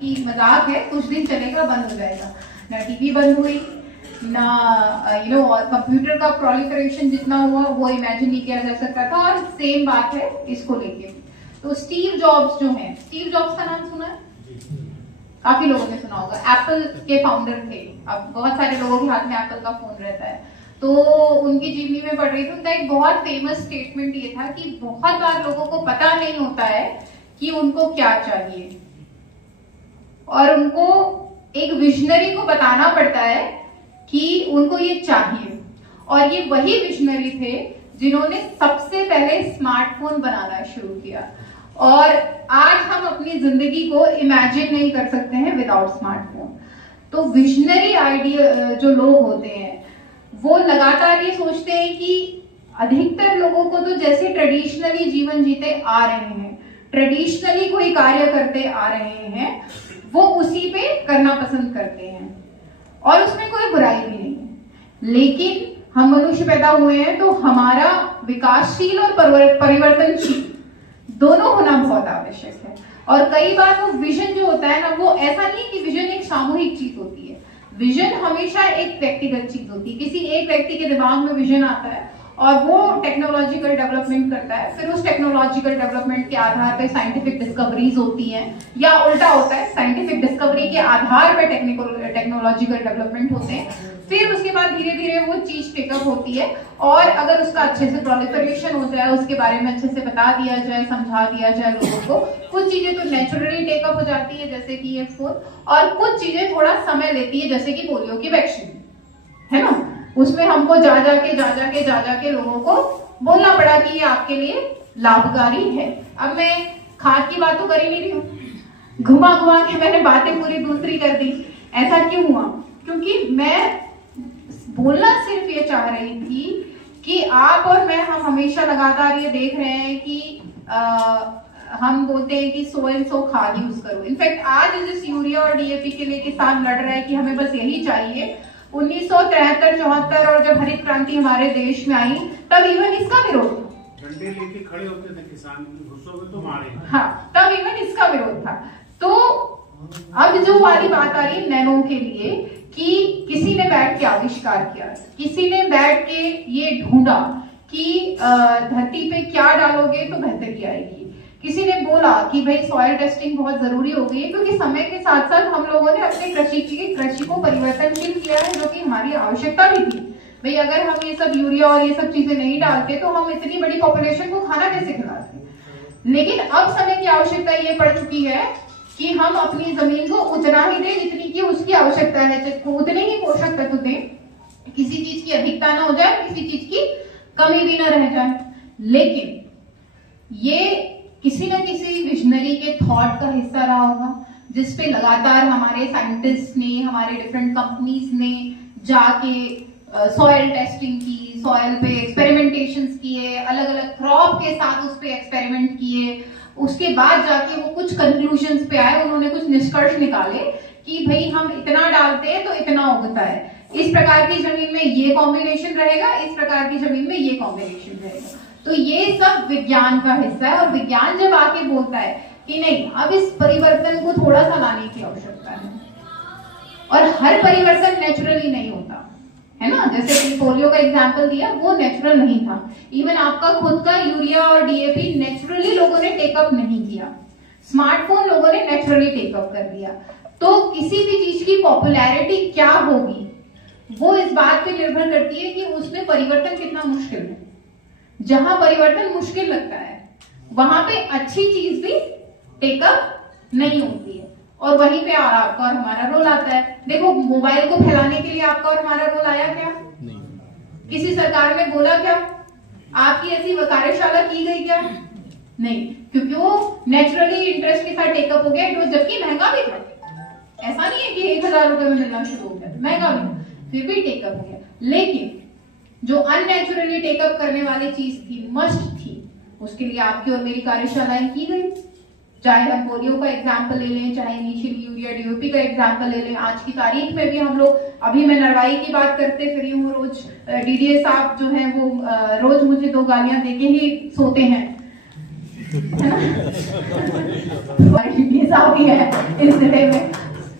कि मजाक है, कुछ दिन चलेगा, बंद हो जाएगा। ना टीवी बंद हुई, ना कंप्यूटर का प्रोलिफरेशन जितना हुआ वो इमेजिन नहीं किया जा सकता था। और सेम बात है इसको लेके। तो स्टीव जॉब्स जो हैं, स्टीव जॉब्स का नाम सुना है? काफी लोगों ने सुना होगा। एप्पल के फाउंडर थे। अब बहुत सारे लोगों के हाथ में एप्पल का फोन रहता है। तो उनकी जीवनी में पढ़ रही थी, उनका एक बहुत फेमस स्टेटमेंट ये था कि बहुत बार लोगों को पता नहीं होता है कि उनको क्या चाहिए, और उनको एक विजनरी को बताना पड़ता है कि उनको ये चाहिए। और ये वही विजनरी थे जिन्होंने सबसे पहले स्मार्टफोन बनाना शुरू किया। और आज हम अपनी जिंदगी को इमेजिन नहीं कर सकते हैं विदाउट स्मार्टफोन। तो विजनरी आइडिया जो लोग होते हैं वो लगातार ये सोचते हैं कि अधिकतर लोगों को तो जैसे ट्रेडिशनली जीवन जीते आ रहे हैं, ट्रेडिशनली कोई कार्य करते आ रहे हैं, वो उसी पे करना पसंद करते हैं और उसमें कोई बुराई भी नहीं है। लेकिन हम मनुष्य पैदा हुए हैं तो हमारा विकासशील और परिवर्तनशील दोनों होना बहुत आवश्यक है। और कई बार वो विजन जो होता है ना, वो ऐसा नहीं कि विजन एक सामूहिक चीज होती है। विजन हमेशा एक व्यक्तिगत चीज होती है। किसी एक व्यक्ति के दिमाग में विजन आता है और वो टेक्नोलॉजिकल डेवलपमेंट करता है, फिर उस टेक्नोलॉजिकल डेवलपमेंट के आधार पे साइंटिफिक डिस्कवरीज होती हैं, या उल्टा होता है, साइंटिफिक डिस्कवरी के आधार पे टेक्नोलॉजिकल डेवलपमेंट होते हैं। फिर उसके बाद धीरे धीरे वो चीज टेकअप होती है, और अगर उसका अच्छे से प्रोलिफरेशन हो जाए, उसके बारे में अच्छे से बता दिया जाए, समझा दिया जाए लोगों को, कुछ चीजें तो नेचुरली टेकअप हो जाती है जैसे कि ये फोन, और कुछ चीजें थोड़ा समय लेती है जैसे कि पोलियो की वैक्सीन, है ना। उसमें हमको जा जाके लोगों को बोलना पड़ा कि ये आपके लिए लाभकारी है। अब मैं खाद की बात तो कर ही नहीं रही हूँ, घुमा के मैंने बातें पूरी दूसरी कर दी। ऐसा क्यों हुआ? क्योंकि मैं बोलना सिर्फ ये चाह रही थी कि आप और मैं, हम हमेशा लगातार ये देख रहे हैं कि हम बोलते हैं कि सो एंड सो खाद यूज करो। इनफैक्ट आज जिस यूरिया और डीएपी के लिए किसान लड़ रहा है कि हमें बस यही चाहिए, 1973-74 और जब हरित क्रांति हमारे देश में आई, तब इवन इसका विरोध था। डंडे लेके खड़े होते थे किसान, गुस्सों में तो मारे। हाँ, तब इवन इसका विरोध था। तो अब जो वाली बात आ रही है नैनो के लिए कि किसी ने बैठ के आविष्कार किया, किसी ने बैठ के ये ढूंढा कि धरती पे क्या डालोगे तो बेहतरी आएगी। किसी ने बोला कि भाई सॉइल टेस्टिंग बहुत जरूरी हो गई है, क्योंकि समय के साथ साथ हम लोगों ने अपने कृषि को परिवर्तनशील किया है, जो कि हमारी आवश्यकता भी थी। भाई अगर हम ये सब यूरिया और ये सब चीजें नहीं डालते तो हम इतनी बड़ी पॉपुलेशन को खाना कैसे खिलाते। लेकिन अब समय की आवश्यकता ये पड़ चुकी है कि हम अपनी जमीन को उतना ही दें जितनी की उसकी आवश्यकता है, उतने ही पोषक तत्व दें, किसी चीज की अधिकता ना हो जाए, किसी चीज की कमी भी ना रह जाए। लेकिन ये किसी न किसी विजनरी के थॉट का हिस्सा रहा होगा, जिसपे लगातार हमारे साइंटिस्ट ने, हमारे डिफरेंट कंपनीज ने जाके सॉइल टेस्टिंग की, सॉइल पे एक्सपेरिमेंटेशंस किए, अलग अलग क्रॉप के साथ उस पे एक्सपेरिमेंट किए। उसके बाद जाके वो कुछ कंक्लूजन्स पे आए, उन्होंने कुछ निष्कर्ष निकाले कि भाई हम इतना डालते हैं तो इतना उगता है, इस प्रकार की जमीन में ये कॉम्बिनेशन रहेगा, इस प्रकार की जमीन में ये कॉम्बिनेशन रहेगा। तो ये सब विज्ञान का हिस्सा है। और विज्ञान जब आके बोलता है कि नहीं, अब इस परिवर्तन को थोड़ा सा लाने की आवश्यकता है, और हर परिवर्तन नेचुरली नहीं होता है ना। जैसे कि पोलियो का एग्जांपल दिया, वो नेचुरल नहीं था। इवन आपका खुद का यूरिया और डीएपी नेचुरली लोगों ने टेकअप नहीं किया, स्मार्टफोन लोगों ने नेचुरली टेकअप कर दिया। तो किसी भी चीज की पॉपुलैरिटी क्या होगी वो इस बात पे निर्भर करती है कि उसमें परिवर्तन कितना मुश्किल है। जहां परिवर्तन मुश्किल लगता है वहां पे अच्छी चीज भी टेकअप नहीं होती है, और वहीं पे आपका और हमारा रोल आता है। देखो, मोबाइल को फैलाने के लिए आपका और हमारा रोल आया क्या? नहीं। किसी सरकार ने बोला क्या? आपकी ऐसी कार्यशाला की गई क्या? नहीं, क्योंकि वो नेचुरली इंटरेस्ट के साथ टेकअप हो गया, जबकि महंगा भी था। ऐसा नहीं है कि 1000 रुपए में मिलना शुरू हो गया, महंगा भी, फिर भी टेकअप हो गया। लेकिन जो अननेचुरली टेकअप करने वाली चीज थी, मस्ट थी, उसके लिए आपकी और मेरी कार्यशालाएं की गई। चाहे हम पोलियो का एग्जाम्पल ले लें, चाहे इनिशियल यूरिया डीओपी का एग्जाम्पल ले लें, आज की तारीख में भी हम लोग, अभी मैं नरवाई की बात करते फिर हूँ रोज, डीडीए साहब जो है वो रोज मुझे 2 गालियां देके ही सोते हैं है ना। हमारी वीजा भी है इस जिले में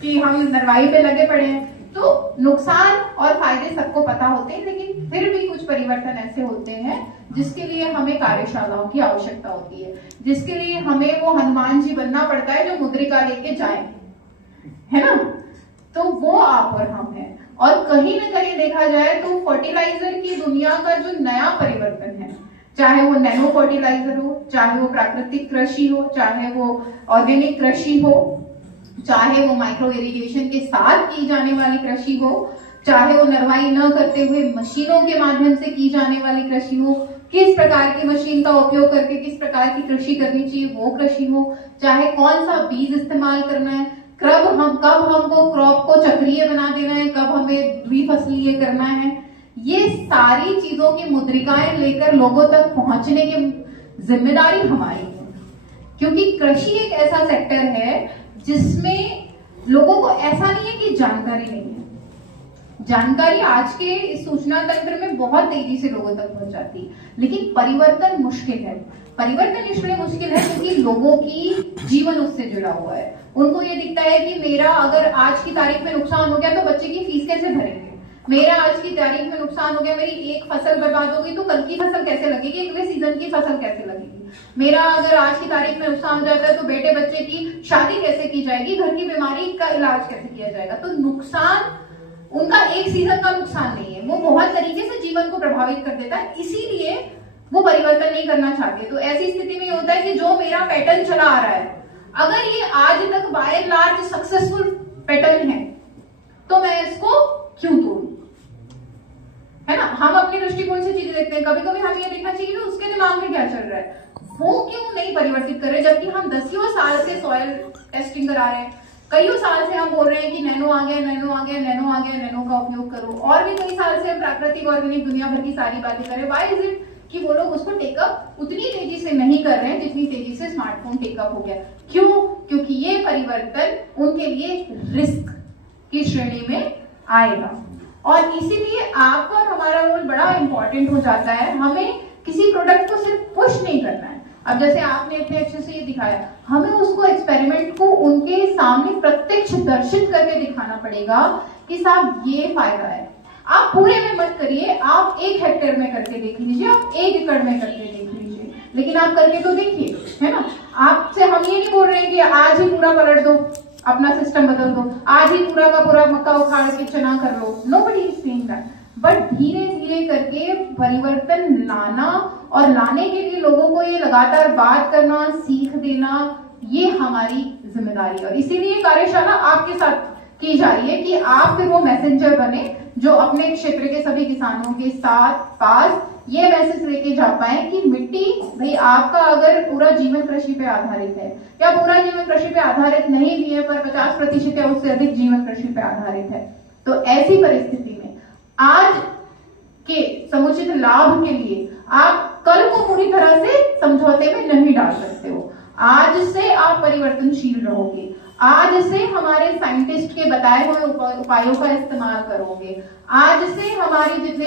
कि हम नरवाई पे लगे पड़े हैं। तो नुकसान और फायदे सबको पता होते हैं, लेकिन फिर भी कुछ परिवर्तन ऐसे होते हैं जिसके लिए हमें कार्यशालाओं की आवश्यकता होती है, जिसके लिए हमें वो हनुमान जी बनना पड़ता है जो मुद्रिका लेके जाए, है ना। तो वो आप और हम हैं। और कहीं ना कहीं देखा जाए तो फर्टिलाइजर की दुनिया का जो नया परिवर्तन है, चाहे वो नैनो फर्टिलाइजर हो, चाहे वो प्राकृतिक कृषि हो, चाहे वो ऑर्गेनिक कृषि हो, चाहे वो माइक्रो इरिगेशन के साथ की जाने वाली कृषि हो, चाहे वो नरवाई न करते हुए मशीनों के माध्यम से की जाने वाली कृषि हो, किस प्रकार की मशीन का उपयोग करके किस प्रकार की कृषि करनी चाहिए वो कृषि हो, चाहे कौन सा बीज इस्तेमाल करना है, कब हमको क्रॉप को चक्रीय बना देना है, कब हमें द्विफसलीय करना है, ये सारी चीजों की मुद्रिकाएं लेकर लोगों तक पहुंचने की जिम्मेदारी हमारी है। क्योंकि कृषि एक ऐसा सेक्टर है जिसमें लोगों को ऐसा नहीं है कि जानकारी नहीं है। जानकारी आज के इस सूचना तंत्र में बहुत तेजी से लोगों तक पहुंच जाती है, लेकिन परिवर्तन मुश्किल है। परिवर्तन इसलिए मुश्किल है क्योंकि लोगों की जीवन उससे जुड़ा हुआ है। उनको ये दिखता है कि मेरा अगर आज की तारीख में नुकसान हो गया तो बच्चे की फीस कैसे भरेंगे, मेरा आज की तारीख में नुकसान हो गया, मेरी एक फसल बर्बाद होगी तो कल की फसल कैसे लगेगी, अगले सीजन की फसल कैसे लगेगी, मेरा अगर आज की तारीख में नुकसान हो जाता है तो बेटे बच्चे की शादी कैसे की जाएगी, घर की बीमारी का इलाज कैसे किया जाएगा। तो नुकसान उनका एक सीजन का नुकसान नहीं है, वो बहुत तरीके से जीवन को प्रभावित कर देता है, इसीलिए वो परिवर्तन नहीं करना चाहते। तो ऐसी स्थिति में होता है कि जो मेरा पैटर्न चला आ रहा है, अगर ये आज तक by and large successful pattern है तो मैं इसको क्यों तोड़ूं, है ना। हम अपने दृष्टिकोण से चीजें देखते हैं, कभी कभी हमें ये देखना चाहिए कि उसके दिमाग में क्या चल रहा है, वो क्यों नहीं परिवर्तित कर रहे, जबकि हम 10 साल से सॉइल टेस्टिंग करा रहे हैं, कई साल से हम बोल रहे हैं कि नैनो आ गया, नैनो आ गया, नैनो आ गया, नैनो का उपयोग करो, और भी कई साल से हम प्राकृतिक ऑर्गेनिक दुनिया भर की सारी बातें करें। व्हाई इज इट कि वो लोग उसको टेकअप उतनी तेजी से नहीं कर रहे हैं जितनी तेजी से स्मार्टफोन टेकअप हो गया। क्यों? क्योंकि ये परिवर्तन उनके लिए रिस्क की श्रेणी में आएगा, और इसीलिए आपका और हमारा रोल बड़ा इंपॉर्टेंट हो जाता है। हमें किसी प्रोडक्ट को सिर्फ पुश नहीं करना है। अब जैसे आपने इतने अच्छे से ये दिखाया, हमें उसको एक्सपेरिमेंट को उनके सामने प्रत्यक्ष दर्शित करके दिखाना पड़ेगा कि साहब ये फायदा है। आप पूरे में मत करिए, आप 1 हेक्टेयर में करके देख लीजिए, आप 1 एकड़ में करके देख लीजिए, लेकिन आप करके तो देखिए, है ना। आपसे हम ये नहीं बोल रहे हैं कि आज ही पूरा पलट दो, अपना सिस्टम बदल दो, आज ही पूरा का पूरा मक्का उखाड़ के चना कर लो, nobody is saying that, but धीरे धीरे करके परिवर्तन लाना, और लाने के लिए लोगों को ये लगातार बात करना, सीख देना, ये हमारी जिम्मेदारी है। और इसीलिए कार्यशाला आपके साथ की जा रही है कि आप फिर वो मैसेंजर बने जो अपने क्षेत्र के सभी किसानों के साथ पास ये मैसेज लेके जा पाए कि मिट्टी भाई आपका अगर पूरा जीवन कृषि पे आधारित है, या पूरा जीवन कृषि पे आधारित नहीं भी है पर 50% या उससे अधिक जीवन कृषि पे आधारित है, तो ऐसी परिस्थिति में आज के समुचित लाभ के लिए आप कल को पूरी तरह से समझौते में नहीं डाल सकते हो। आज से आप परिवर्तनशील रहोगे, आज से हमारे साइंटिस्ट के बताए हुए उपायों का इस्तेमाल करोगे, आज से हमारी जितने